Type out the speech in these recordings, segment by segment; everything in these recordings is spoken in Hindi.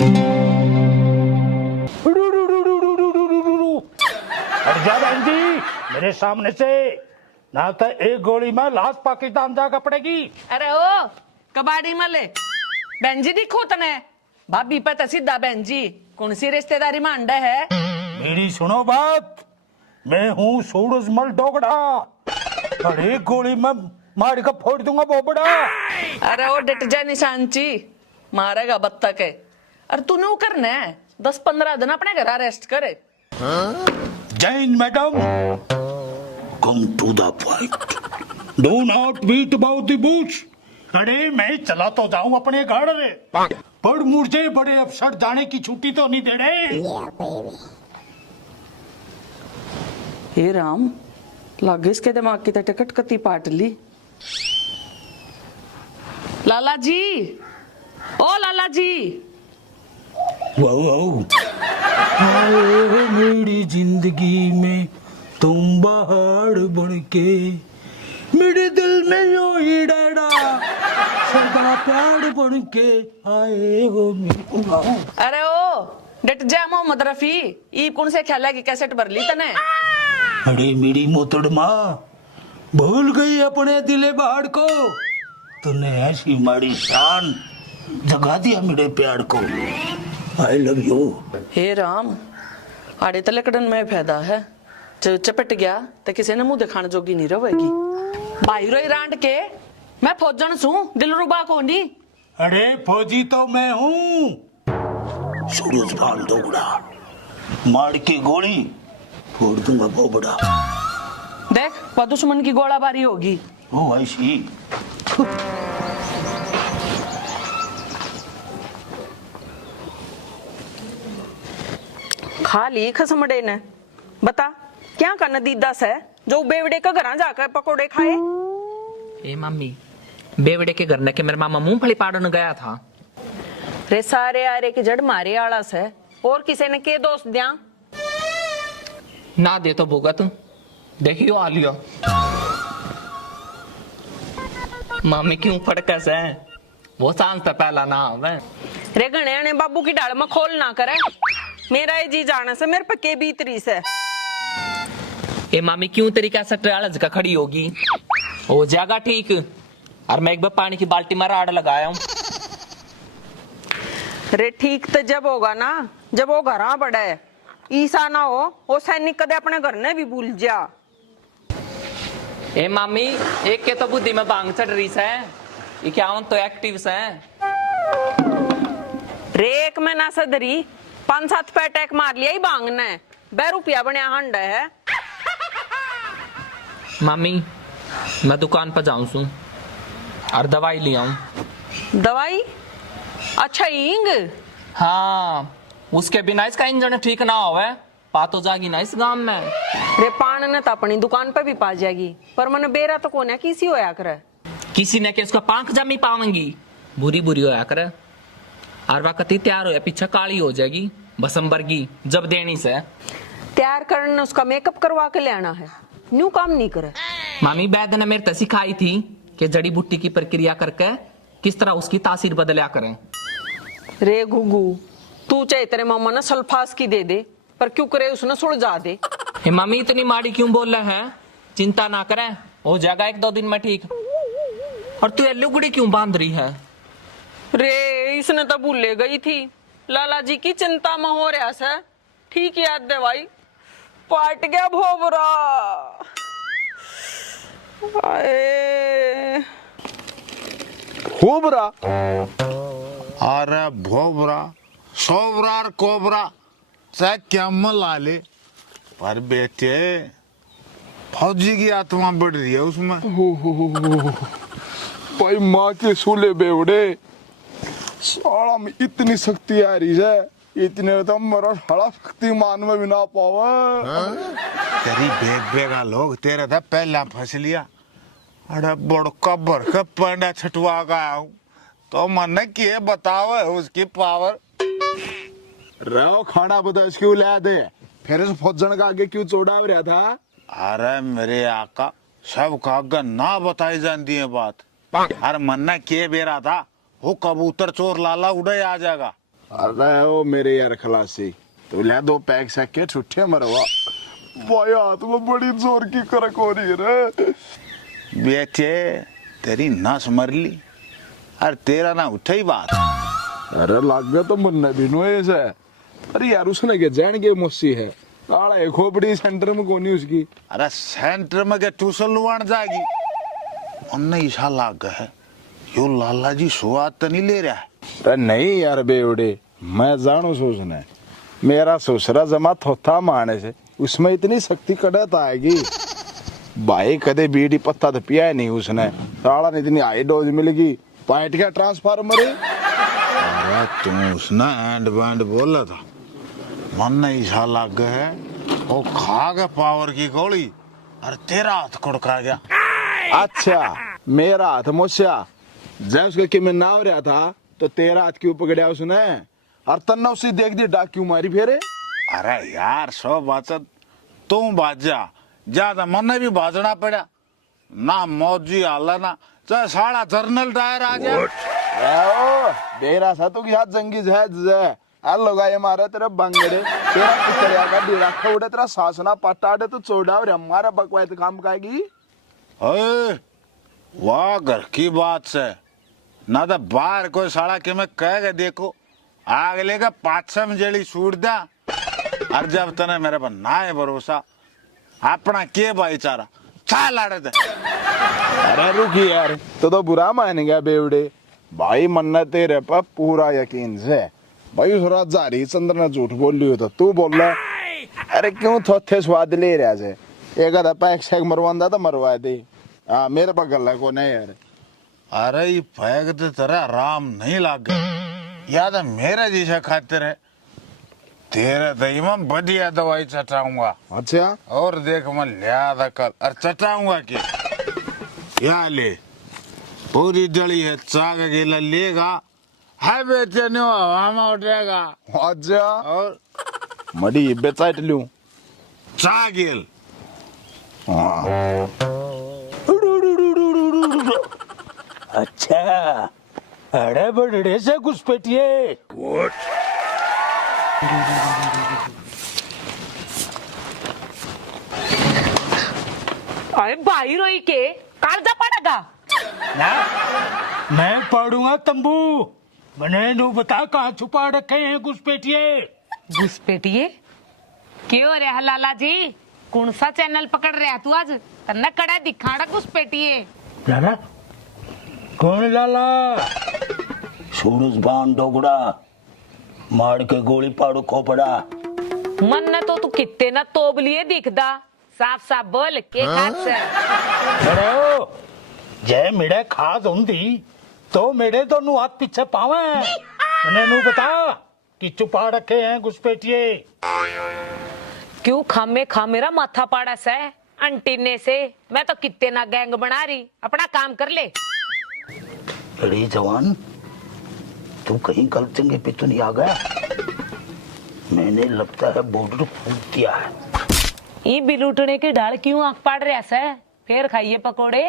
हट जा बहन जी मेरे सामने से, ना तो एक गोली में लाश पाकिस्तान जाकर पड़ेगी। अरे ओ कबाड़ी मले बहन जी दिखो तने भाभी पता सीधा बहन जी कौन सी रिश्तेदारी में अंडा है। मेरी सुनो बात, मैं हूँ सूरजमल डोगड़ा और एक गोली में मार कर फोड़ दूंगा बोबड़ा। अरे ओ डट जा निशानची मारेगा बत्तख है। अरे तू नो करना है 10-15 दिन अपने घर अरेस्ट करे। Jain madam, come to the point, do not beat about the bush. अरे मैं चला तो जाऊं अपने घर रे, पर मुझे बड़े अफसर जाने की छुट्टी तो नहीं दे रहे। हे राम, लागे इसके दिमाग की टिकट कती पाट ली। लाला जी, ओ लाला जी। वाओ आए मेरी जिंदगी में तुम बाहर बन के, मेरे दिल में यो ही डरा सदा प्यार बन के आए हो। अरे ओ डट जा मोहम्मद रफी, ई कौन से ख्याल है कि कैसेट भर ली तने। अरे मेरी मोतड़ माँ, भूल गई अपने दिले बाहर को, तूने ऐसी माड़ी शान जगा दिया मेरे प्यार को। I love you. हे राम, आड़े तलकड़न में फायदा है, जो चपट गया तो किसी ने मुंह दिखाने जोगी नहीं रहेगी। भाई रोई रांड के मैं फौजन सू दिलरुबा को नहीं। अरे फौजी तो मैं हूँ, सूरजभान डोगड़ा, मार के गोली फोड़ दूंगा बोबड़ा। देख वो दुश्मन की गोलाबारी होगी। ओ ऐसी खा ली खसमड़े ने, बता क्या करना दीदा से जो बेवड़े का घर जाकर पकोड़े खाए। ए मम्मी, बेवड़े के घर न के मेरे मामा मूंगफली पाड़न गया था। रे सारे आरे की जड़ मारे आला से और किसी ने के दोस्त दिया ना दे तो भुगत देखियो आ लियो। मम्मी क्यों फड़कस है, वो सांस तो पहला ना आवे। रे गणे ने बाबू की डाल में खोल ना करे, मेरा ये जी जाना से मेरे पक्के बीतरी से। ए मामी क्यों तेरी कैसे ट्रालज का खड़ी होगी, हो जाएगा ठीक। और मैं एक बार पानी की बाल्टी में राड लगाया हूँ। रे ठीक तो जब होगा ना जब वो घर बड़ा है, ईसा ना हो वो सैनिक कदे अपने घर ने भी भूल जा। ए मामी, एक के तो बुद्धि में बांग चढ़ रही है, ये क्या तो एक्टिव है। रे एक में ना सदरी 5-7 पे अटैक मार लिया ही बांग ने, 2 रुपया बने हंड है। मामी मैं दुकान पर जाऊं सू और दवाई ले आऊं। दवाई? अच्छा ईंग। हाँ, उसके बिना इसका इंजन ठीक ना होवे पा तो जागी ना इस गांव में। रे पान ने तो अपनी दुकान पे भी पा जाएगी, पर मैंने बेरा तो कोने किसी होया करे। किसी ने के उसका पांख जमी पावेंगी, बुरी बुरी होया करे। और वक्त ही तैयार होया पीछे काली हो जाएगी बसंबर की जब देनी से। तैयार करने उसका मेकअप करवा के ले आना है, न्यू काम नहीं करे। मामी वैद्य ने मेरे तसी खाई थी कि जड़ी बूटी की प्रक्रिया करके किस तरह उसकी तासीर बदलिया करें। रे घुगू, तू चाहे तेरे मामा ने सल्फास की दे दे, पर क्यों करे उसने सुलझा दे। हे मामी इतनी माड़ी क्यों बोल रहे हैं, चिंता ना करें हो जाएगा 1-2 दिन में ठीक। और तू ये लुगड़ी क्यों बांध रही है। रे इसने तो भूले गई थी, लाला जी की चिंता में हो रहा से। ठीक याद दे भाई, पाट गया भोबरा। आए खोबरा, अरे भोबरा, सोबरा और कोबरा चाहे क्या ला ले, पर बेटे फौजी की आत्मा बढ़ रही है उसमें। भाई माँ के सूले बेवड़े, साला में इतनी शक्ति आ रही है, इतने तो मेरा साला शक्तिमान में भी ना पावा। तेरी बेग बेगा लोग तेरे था पहला फंस लिया। अरे बड़का बड़का पंडा छटवा गया हूँ तो मन किए बताओ उसकी पावर। रहो खाना बता क्यों ला दे, फिर इस फौजन का आगे क्यों चौड़ा रहा था। अरे मेरे आका सब का ना बताई जाती है बात। अरे मन्ना किए बेरा था वो कबूतर चोर लाला उड़े आ जाएगा। अरे ओ मेरे यार खलासी, तो ले 2 पैक सके छुट्टे मरवा। भाई हाथ में बड़ी जोर की करक हो रही है रे। बेटे तेरी नस मर ली और तेरा ना उठा ही बात। अरे लाग गया तो मन भी नो ऐसा। अरे यार उसने के जान के मुस्सी है आड़ा एक खोपड़ी सेंटर में कोनी उसकी। अरे सेंटर में के ट्यूशन लुवान जाएगी उन्ने ईशा लाग गया है यो लाला जी स्वाद तो नहीं ले रहा है। अरे नहीं यार बेवड़े, मैं जानू सोचना मेरा ससुरा जमा थोथा मारने से उसमें इतनी शक्ति कड़त आएगी। भाई कदे बीड़ी पत्ता तो पिया नहीं उसने, साला ने इतनी हाई डोज मिलेगी पाइट का ट्रांसफार्मर है। अरे तू उसने एंड बैंड बोला था मन नहीं ईशा लाग गया है वो खा गया पावर की गोली और तेरा हाथ कुड़का गया। अच्छा मेरा हाथ मोस्या जब उसका कि मैं नाव रहा था तो तेरा हाथ क्यों पकड़ा उसने और तन्ना उसे देख दी डाक क्यों मारी फेरे। अरे यार सो बात तू बाजा ज्यादा मन भी बाजना पड़ा ना मौजी आला ना चाहे साड़ा जर्नल टायर आ गया। डेरा सा तो क्या जंगी जहाज है लोग ये मारे तेरे बंगड़े तेरा पितरिया का डेरा खोड़े तेरा सासना पटाड़े तो चौड़ा और हमारा बकवायत काम काएगी। ओए वाह घर की बात से ना तो बाहर कोई साड़ा के मैं कहेगा देखो अगले का 500 जेली छूट दा और जब तने मेरे पर ना है भरोसा अपना के भाईचारा छा लाड़े दे। अरे रुकी यार तो बुरा मानेगा बेवड़े, भाई मन्ना तेरे पर पूरा यकीन से भाई उस रात जारी चंद्र ने झूठ बोल लियो तो तू बोल रहा। अरे क्यों थोथे स्वाद ले रहा से एक आधा पैक शैक मरवांदा तो मरवा दे। हाँ मेरे पर गला को नहीं यार। अरे ये पैग तो तेरा आराम नहीं लाग गया याद है मेरे जैसा खातिर है तेरे दही में बढ़िया दवाई चटाऊंगा। अच्छा और देख मैं लिया कल और चटाऊंगा कि या ले पूरी डली है चाक गिला लेगा है बेचे नो हवा में उठेगा। अच्छा और मड़ी बेचाट लूं चा गिल अच्छा अरे बड़े से घुसपैठिए अरे भाई रोई के कालजा पड़ेगा ना मैं पढ़ूंगा तंबू मैंने नो बता कहाँ छुपा रखे हैं घुसपैठिए। घुसपैठिए क्यों रे लाला जी कौन सा चैनल पकड़ रहा तू आज तन्ना कड़ा दिखाड़ा घुसपैठिए। लाला कौन लाला सूरज बाण डोगड़ा मार के गोली पाड़ू खोपड़ा मन न तो तू कितने ना तोब लिए दिखदा साफ साफ बोल के खास से। अरे ओ जय मेरे खास होंदी तो मेरे दोनों हाथ पीछे पावे मैंने नु बता कि छुपा रखे हैं घुसपैठिए। क्यों खामे खा मेरा माथा पाड़ा से अंटीने से मैं तो कितने ना गैंग बना रही अपना काम कर ले। अरे जवान तू कहीं गलत जगह पे तो नहीं आ गया मैंने लगता है बॉर्डर फूट दिया है। ये बिलूटने की ढाल क्यों आंख पाड़ रहा से फिर खाइए पकोड़े।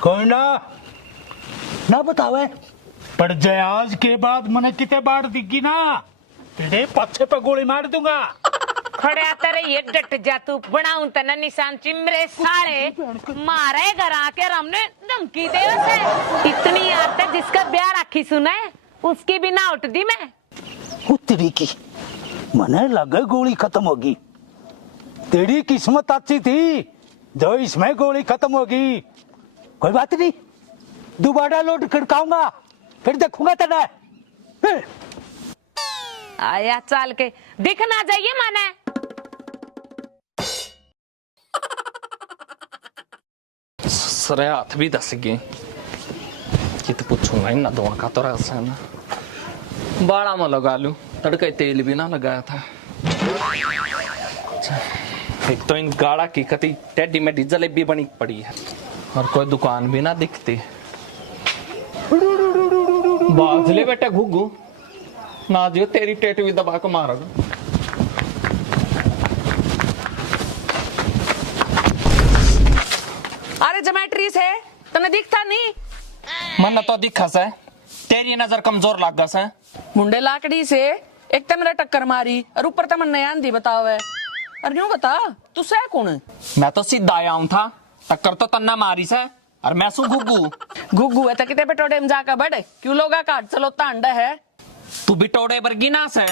कोई ना बतावे पर जय आज के बाद मने किते बाढ़ दिखी ना तेरे पीछे पे गोली मार दूंगा। खड़े आते रहिए डट जा तू बनाऊं तना निशान चिमरे सारे मारे घर आके हमने धमकी दे उसे इतनी आते जिसका ब्याह राखी सुना है उसकी भी ना उठ दी मैं। तेरी की मने लगे गोली खत्म होगी तेरी किस्मत अच्छी थी जो इसमें गोली खत्म होगी। कोई बात नहीं दोबारा लोड खड़काऊंगा फिर देखूंगा तेरा। आया चाल के दिख ना जाइए माने। सरे हाथ भी दस गए कि तो पूछूंगा इन दोनों का तो रहा ना बाड़ा में लगा लूं तड़के तेल भी ना लगाया था। एक तो इन गाड़ा की कति टेडी मेडी जलेबी बनी पड़ी है और कोई दुकान भी ना दिखती। बाजले बेटा घुगू ना जियो तेरी टेट भी दबा के मारोगा। सारे जोमेट्री से तने दिखता नहीं। मन तो दिखा से, तेरी नजर कमजोर लाग गा से। मुंडे लाकड़ी से एक तो मेरा टक्कर मारी और ऊपर तो मन नया दी बताओ है। और यूं बता तू से कौन है? मैं तो सीधा आया हूं था, टक्कर तो तन्ना मारी से। और मैं सू गुग्गू। गुग्गू है तो किते बेटोडे में जाकर बढ़े क्यों लोगा काट चलोता अंडा है। तू भी टोड़े बरगी ना से,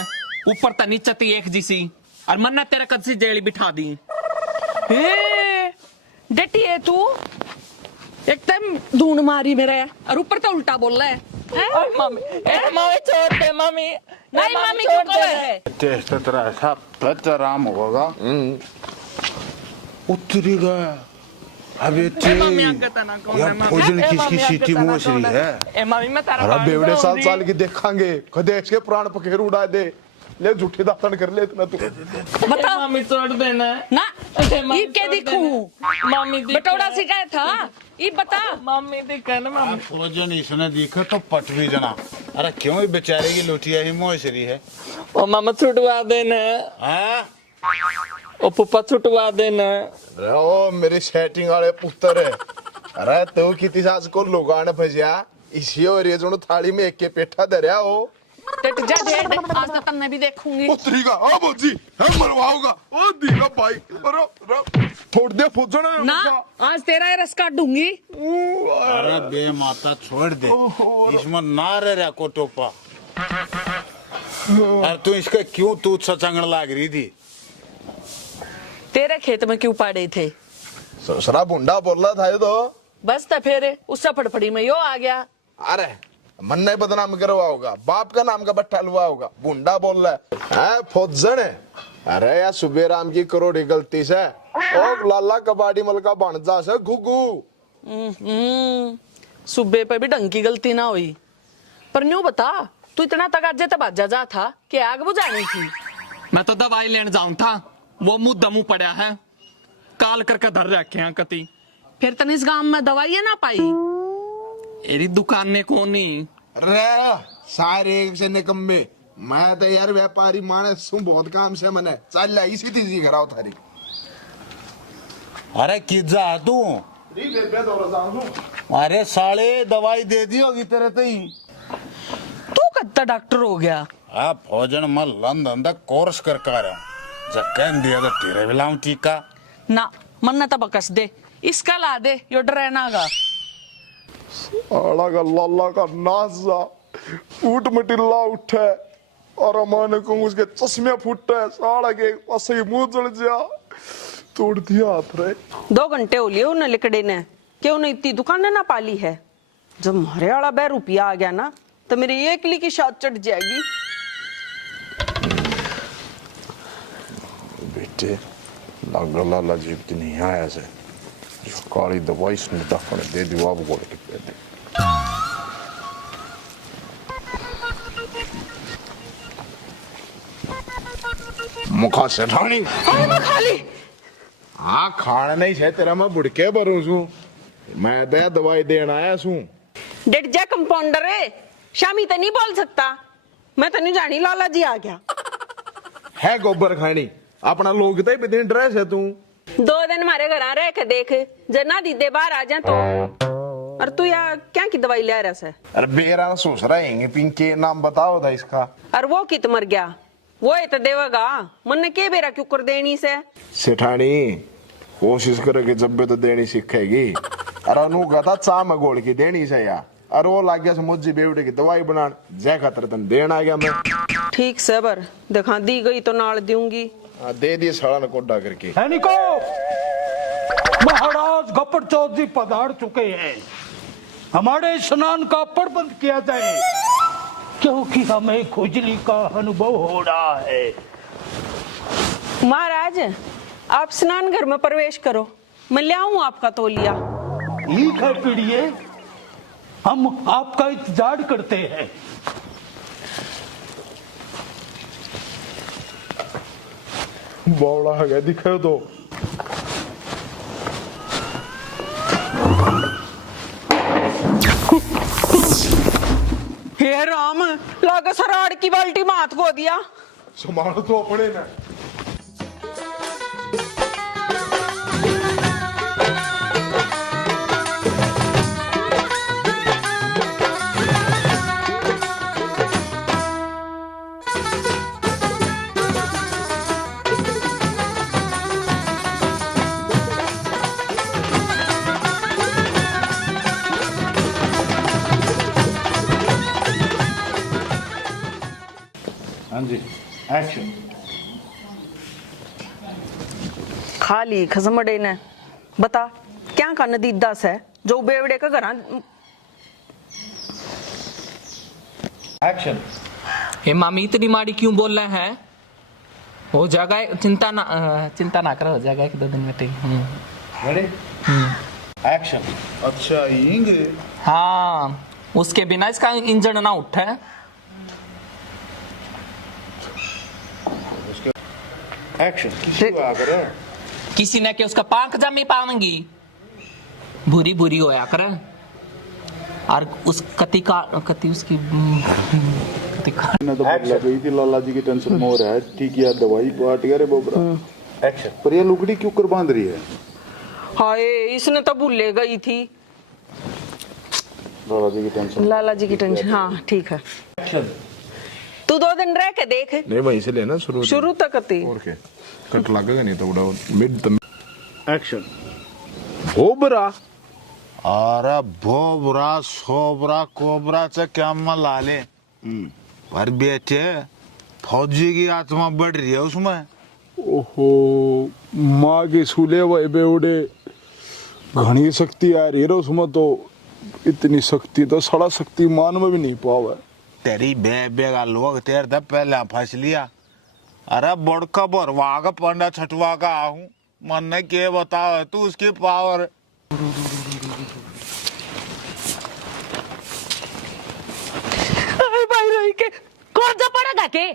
ऊपर तो नीचे ती एक जिसी। और मन ने तेरे कद सी जेली बिठा दी। डटी है तू, एकदम धून मारी मेरे और ऊपर तो उल्टा बोल रहा है। मम्मी छोड़ दे मम्मी। नहीं मम्मी क्यों कह है? टेस्ट तेरा ऐसा बेहतराम होगा। उतरी गया। अबे मम्मी आगे ना कौन है? यार भोजन किसकी सीटी मोसरी है? ए मम्मी मैं तारा अरे बेवड़े साल साल की देखांगे कदे इसके प्राण पखेर उड़ा दे ले झूठी दातन कर ले इतना तू। बता मम्मी छोड़ देना ना ये क्या दिखूं? मम्मी बटोड़ा सिखाया था ये बता। मम्मी दिखा ना मम्मी। भोजन इसने देखा तो पट भी जना। अरे क्यों ये बेचारे की लोटिया ही मोसरी है? ओ मामा छुटवा देना। हाँ ओ पुप्पा छुटवा देना। अरे ओ मेरी सेटिंग वाले पुत्र है। अरे तू किती सास को लोगान भजिया इसी और ये जो थाली में एक के पेठा धरया हो। डट जा दे आज तो तन्ने भी देखूंगी। उतरी का ओ बोजी हम मरवाऊंगा ओ दीगा भाई रो रो छोड़ दे फुजण ना आज तेरा ये रस काट दूंगी। अरे बे माता छोड़ दे, इसमें ना रहा को टोपा। अरे तू इसका क्यों तू सचंगण लाग रही थी? तेरे खेत में क्यों पाड़े थे? ससुरा बुंडा बोल रहा था ये तो। बस तो फिर उस फड़फड़ी में यो आ गया। अरे मन ने बदनाम करवा होगा, बाप का नाम का बट्टा लुआ होगा। बुंडा बोल रहा है फौजन है। अरे यार सुबह राम की करोड़ी गलती से ओ लाला कबाड़ी मलका बन जा से घुगू। सुबह पे भी ढंग की गलती ना हुई। पर न्यू बता तू इतना तगाजे तब आजा जा था कि आग बुझानी थी। मैं तो दवाई लेने जाऊं था, वो मुंह दमू पड़ा है, काल करके धर रखे हैं कति। फिर तन इस गांव में दवाई ना पाई। एरी दुकान ने कोनी। अरे सारे एक से निकम्मे मैं तो यार व्यापारी मानस हूँ, बहुत काम से मने चल इसी तीजी कराओ थारी। अरे किजा तू? अरे साले दवाई दे दी होगी तेरे तो ही। तू कत्ता डॉक्टर हो गया? आप भोजन में लंदन कोर्स कर कर जक्कन दिया तो तेरे बिलाऊं टीका ना मन तब बकस दे इसका ला दे यो डरेनागा। साला का लाला का नाजा ऊट मटिल्ला उठे और अमान को उसके चश्मे फूटे साला के असही मुंह जल जा तोड़ दिया हाथ रे। 2 घंटे हो लिए उन्हें लिकड़े ने क्यों नहीं इतनी दुकानें ना पाली है। जब मारे वाला 2 रुपया आ गया ना तो मेरी एक ली की शाद चढ़ जाएगी। बेटे लागा लाला जीवती नहीं आया से काली दवाई इसने दफन दे दी आप गोले के पे दे। मुखा से ठाणी खाली हाँ खाना नहीं है तेरा मैं बुड़के भरू छू मैं दे दवाई देना आया छू। डेट जा कंपाउंडर है शामी तो नहीं बोल सकता मैं तो नहीं जानी लाला जी आ गया है गोबर खानी अपना लोग तो भी दिन ड्रेस है तू 2 दिन हमारे घर आ रहे के देख जना दीदे बाहर आ जा तो। और तू यार क्या की दवाई ले रहा है? अरे बेरा सोच रहा है पिंके नाम बताओ था इसका। और वो कित मर गया वो तो देवेगा मन ने के बेरा क्यों कर देनी से सेठानी कोशिश करेगी जब भी तो देनी सीखेगी। अरे अनु कहता चा में गोल की देनी से यार और वो लाग गया मुझे बेवड़े की दवाई बना जय खातर तन देना आ गया मैं। ठीक से बर देखा दी गई तो नाल दूंगी। दे दिए साड़ा ने कोडा करके। है निको महाराज गप्पड़ चौथ जी पधार चुके हैं। हमारे स्नान का प्रबंध किया जाए क्योंकि हमें खुजली का अनुभव हो रहा है। महाराज आप स्नान घर में प्रवेश करो मैं ले आऊं आपका तौलिया। ठीक है पीड़िए हम आपका इंतजार करते हैं। बौड़ा है दिखाओ तो हे राम लागा सराड़ की बाल्टी माथ को दिया। संभालो तो अपने ना। जी एक्शन खाली खसमड़े ने बता क्या का नदी दस है जो बेवड़े का घर एक्शन हे मामी इतनी माड़ी क्यों बोल रहे हैं? हो जाएगा, चिंता ना करो, हो जाएगा 1-2 दिन में। ठीक। रेडी एक्शन अच्छा यहीं हाँ, उसके बिना इसका इंजन ना उठे। एक्शन किसी ने के उसका पांख जमी पाऊंगी, बुरी बुरी होया कर। और उस कति उसकी कति का ना तो बोला गई थी लाला जी की टेंशन में हो रहा है, ठीक है दवाई पाट गया रे बोबरा। एक्शन पर ये लुगड़ी क्यों कर बांध रही है? हाय इसने तो भूले गई थी लाला जी की टेंशन। लाला जी की टेंशन। हाँ ठीक है, एक्शन तू 2 दिन रह के देख। नहीं वहीं से लेना शुरू तक थी। और क्या कट लगेगा नहीं तो उड़ा मिड तो एक्शन बोबरा। अरे भोबरा सोबरा कोबरा से क्या मला ले पर बेटे फौजी की आत्मा बढ़ रही है उसमें। ओहो माँ के सूले वही बेवड़े घनी शक्ति आ रही है उसमें, तो इतनी शक्ति तो सड़ा शक्तिमान में भी नहीं पावा। तेरी बे का लोग तेरे तब पहले फंस लिया। अरे बड़का बरवा का पंडा छठवा का आहूं मन ने के बताओ तू उसकी पावर। भाई रोई के कौन सा पड़ेगा के